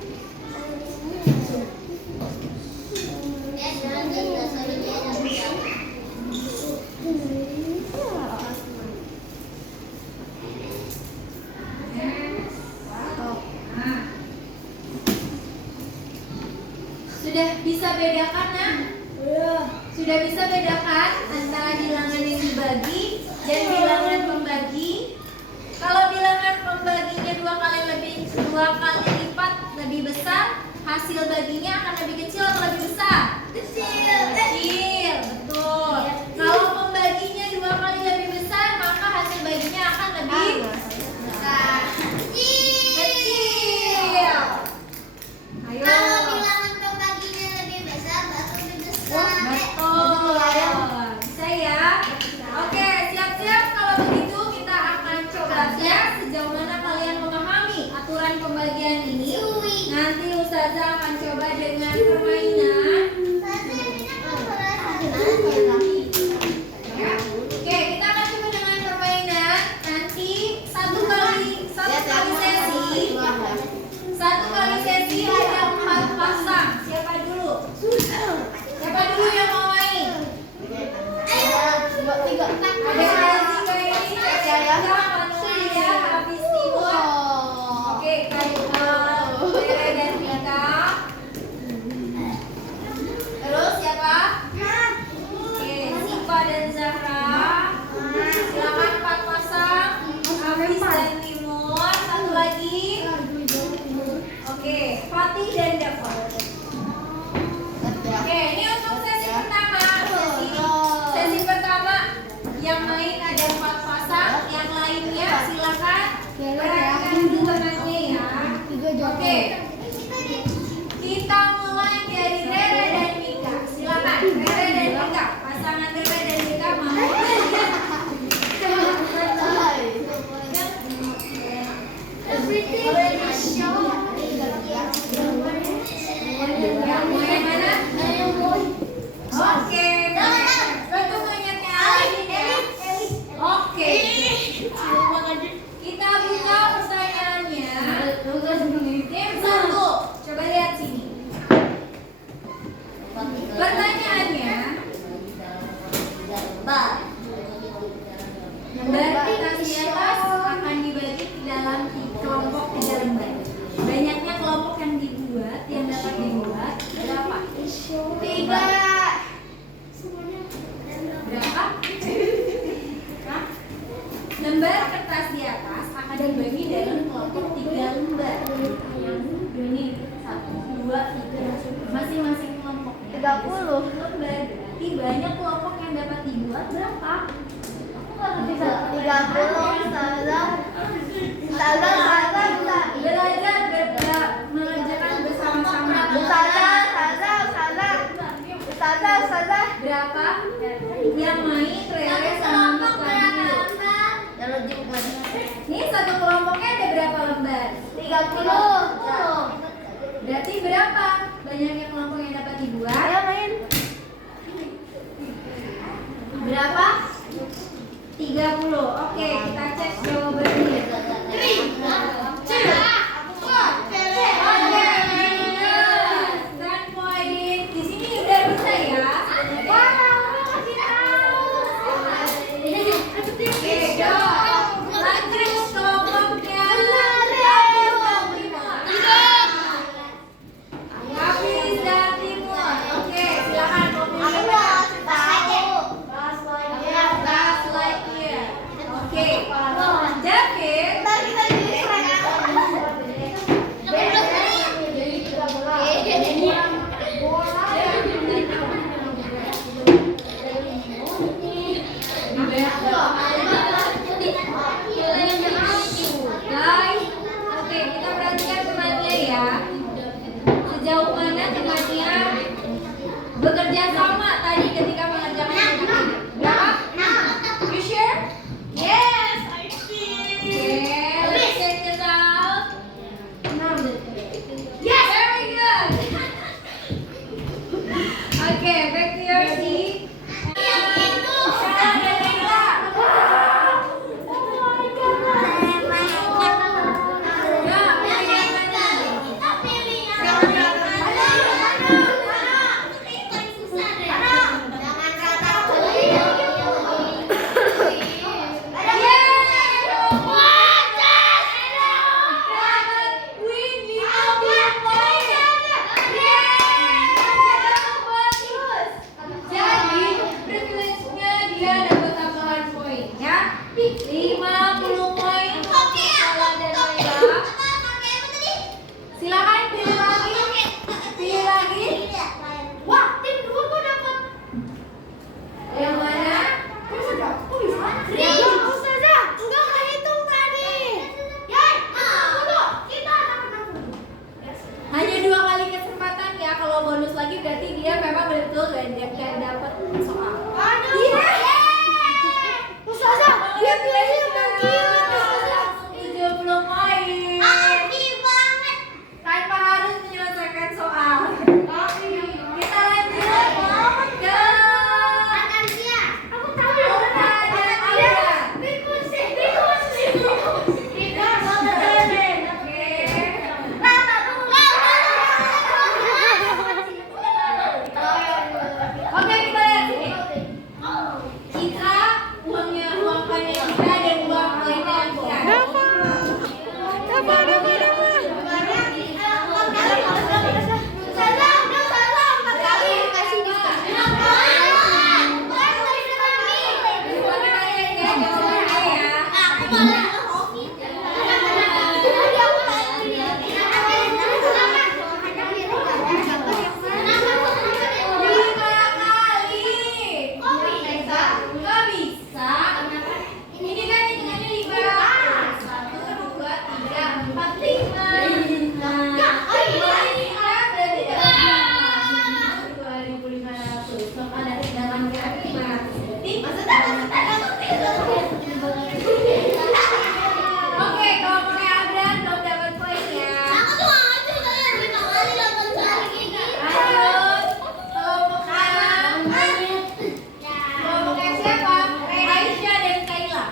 Nah. Sudah bisa bedakan nah? Sudah bisa bedakan antara bilangan yang dibagi dan bilangan pembagi? Kalau bilangan pembaginya 2 kali lipat lebih besar, hasil baginya akan lebih kecil atau lebih besar? Kecil. Kecil, betul. Kalau pembaginya 2 kali lebih besar, maka hasil baginya akan lebih Besar. kecil. Ayo. Kalau bilangan pembaginya lebih besar, baru lebih besar. Betul. Bisa ya? Oke, siap-siap. Kalau begitu kita akan coba ya sejauh mana kalian memahami aturan pembagian ini. Nanti Ustazah akan coba dengan permainan. Ya. Oke, kita akan coba dengan permainan. Nanti satu kali sesi. Satu kali sesi ada 4 pasang. Siapa dulu? Siapa dulu yang mau main? Ada Zika ini, Zika, Manulia, Hafiz Timur. Oke, Tere dan Mika. Terus siapa? Oke, Siva dan Zahra. Silakan 4 pasang. Hafiz dan Timur. Satu lagi. Oke, Fatih dan Dava. Oke, ini untuk sesi pertama. Sesi pertama yang main ada 4 pasang, yang lainnya silakan perhatikan dulu benangnya ya. Oke, kita mulai dari Rere dan Mika. Silakan, Rere dan Mika. Pasangan Rere dan Mika mau. Ya, mau yang mana? Oke, itu monyetnya Ali ya. Oke, kita buka pertanyaannya. Tim 1, coba lihat sini. Pertanyaannya, lembar kertas di atas akan dibagi ke dalam kelompok 3 lembar. Banyaknya kelompok yang dibuat, yang dapat dibuat berapa? 3. Berapa? Hah? Lembar kertas di atas akan dibagi dalam kelompok 3 lembar. Yang ini 1, 2, 3. Masing-masing kelompoknya 30. lembar. Berarti banyak kelompok yang dapat dibuat berapa? Aku nggak ngerti. 30. Belajar mengerjakan bersama-sama. Berapa? Yang main Rere sama Mika dulu. Ini satu kelompoknya ada berapa lembar? 30. Berarti berapa banyaknya kelompok yang dapat dibuat? Ayo main. Berapa? 30. Oke, kita cek jawabannya. Di sini udah bisa ya. Lanjut kelompoknya. Hafiz dan Timur. Oke, silakan. bekerja sama tadi ketika mengerjakan tugas. Berapa? You sure? Yes, I see. Okay, let's check this out. Yes. Very good. Okay, back to your seat. Sarah dan Laila. Ya, pilih yang mana? Kita pilih yang mana? Susah deh. Jangan kata Jadi, privilege-nya dia dapat tambahan poin ya. 50 poin untuk Sarah dan Laila. Silakan pilih lagi. Pilih lagi. Wah, tim 2 kok dapat. Yang mana? Ustazah, enggak kehitung tadi. Yay, dulu. Kita dapat 60. Hanya 2 kali kesempatan ya. Kalau bonus lagi berarti dia memang betul gak dapat soal. Aduh. Iya. Ustazah, dia pilih langsung 70 poin. Aki banget. Tanpa harus menyelesaikan soal. Kita lanjut ke Makan dia. Aku tahu ya. Aura dan Aura. Bikusi. Oke, kita lihat sini. Citra, uang panennya Citra dan uang lainnya Citra. Coba kita lihat ya jawabannya ya. Lima kali. Nggak bisa. Ini kan hitungannya 5. 1, 2, 3, 4, 5. Nah, berarti dapat 2.500. Maka dari dalamnya 500 detik. Oke, kalau pakai Adrian belum dapat poin ya. Lanjut. Kelompoknya siapa? Aisyah dan Kaila.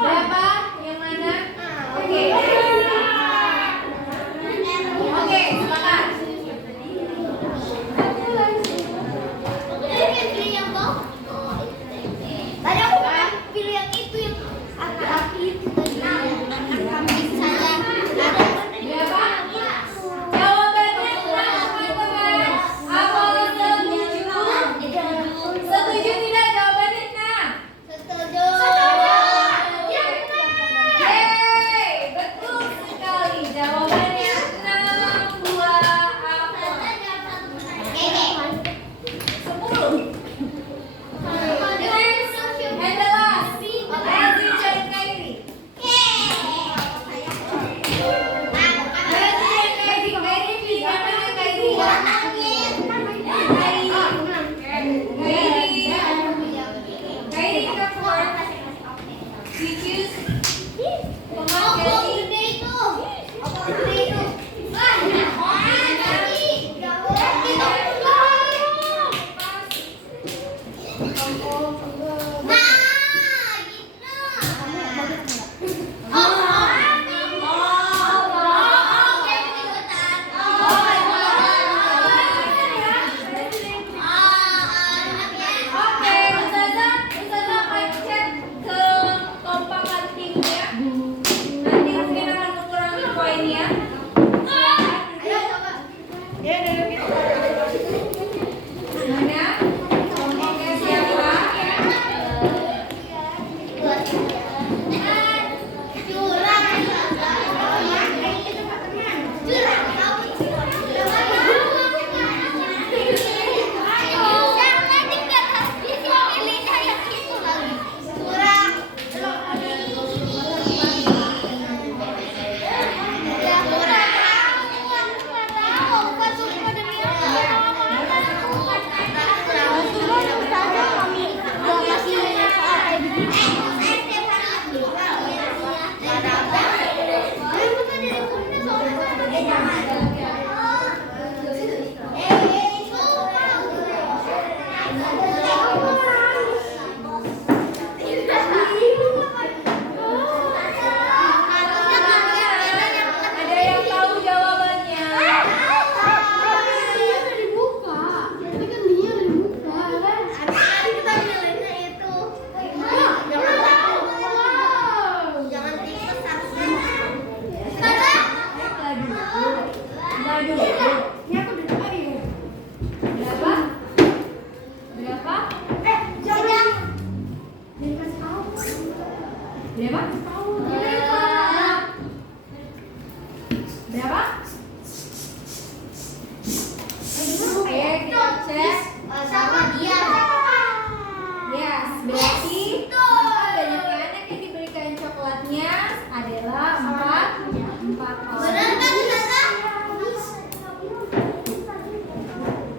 Berapa? Yang mana? Oke. Oke, silakan. Tadi aku pilih yang itu yang laki-laki itu tadi. Berapa? Jawabannya 6, teman-teman. Apa setuju? Setuju tidak jawabannya 6? Yeay, betul sekali. Jawabannya 6 buah apel. 10. And the last, Aziz dan Kairi. Aziz dan Kairi, Kairi pilih yang mana Kairi? Kairi ke 4. You choose Oke, Ustazah akan cek ke kompakan timnya. Nanti mungkin akan mengurangi poinnya. Mana? Kelompoknya siapa? dulu. Ini aku udah tahu ya. Berapa? Berapa? Jangan kasih tahu. Berapa? Berapa? Oke, kita cek. Sama dia. Yes, berarti banyaknya anak yang diberikan coklatnya adalah 4 orang. Benar kan Ustazah?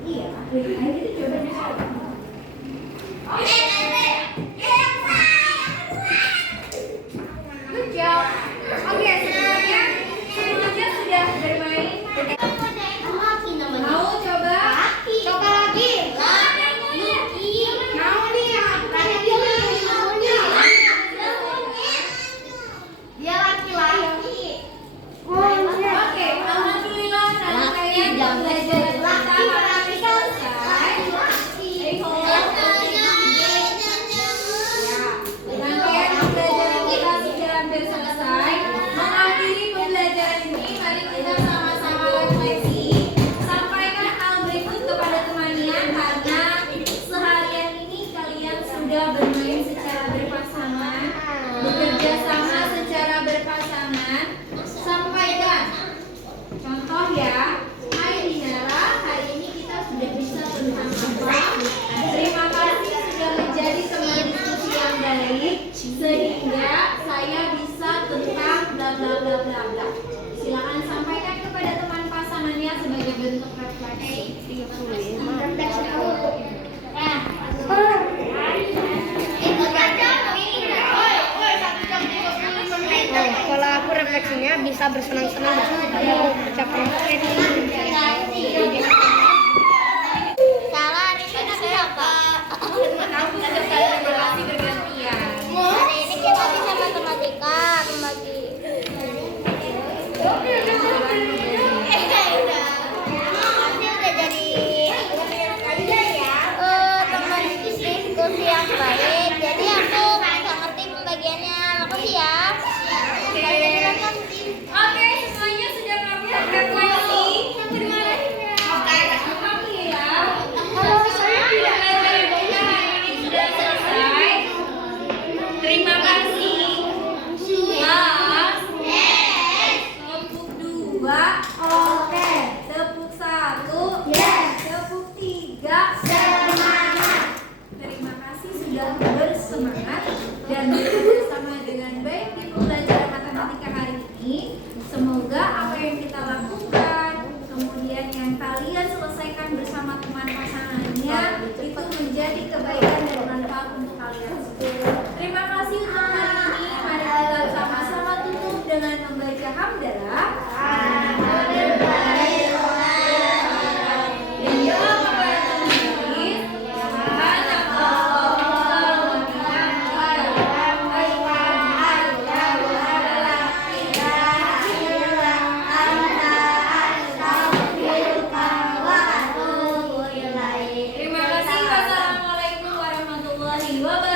Iya, ayo kita coba nih. Good job. Oke, semuanya sudah bermain. Mau coba? Coba lagi. Mau nih yang Dia laki-laki. Oke, alhamdulillah rangkaian pembelajaran kita hari ini selesai. Rangkaian pembelajaran kita sudah hampir selesai. Mengakhiri pembelajaran ini, mari kita sama-sama refleksi. Sampaikan hal berikut kepada temannya karena seharian ini kalian sudah bermain secara berpasangan, bekerja sama secara berpasangan. Sampaikan. Contoh ya, hai Dinara, hari ini kita sudah bisa tentang apa? Terima kasih sudah menjadi teman diskusi yang baik sehingga saya bisa tentang bla bla bla bla bla. Silakan sampaikan kepada teman pasangannya sebagai bentuk refleksi. Kalau aku refleksinya bisa bersenang-senang ada ucapan Salah refleksi apa? Terima kasih bergantian. Hari ini kita bisa matematika membagi. Pasti udah jadi teman diskusi yang baik. Jadi aku bisa ngerti pembagiannya. Makasih ya. Oke, semuanya sudah melakukan refleksi. Alhamdulillah. Pembelajaran kita hari ini sudah selesai. Terima kasih. Kelas. Tepuk 2. Oke. Tepuk 1. Tepuk 3. Semangat. Terima kasih sudah bersemangat dan bersama dengan baik di pembelajaran matematika hari ini. Semoga apa yang kita lakukan, kemudian yang kalian selesaikan bersama teman pasangannya itu menjadi kebaikan dan manfaat untuk kalian semua. Terima kasih untuk hari ini. Mari kita sama-sama tutup dengan membaca hamdalah. Dan doa kepada Tuhan. Terima kasih. Wassalamualaikum warahmatullahi wabarakatuh.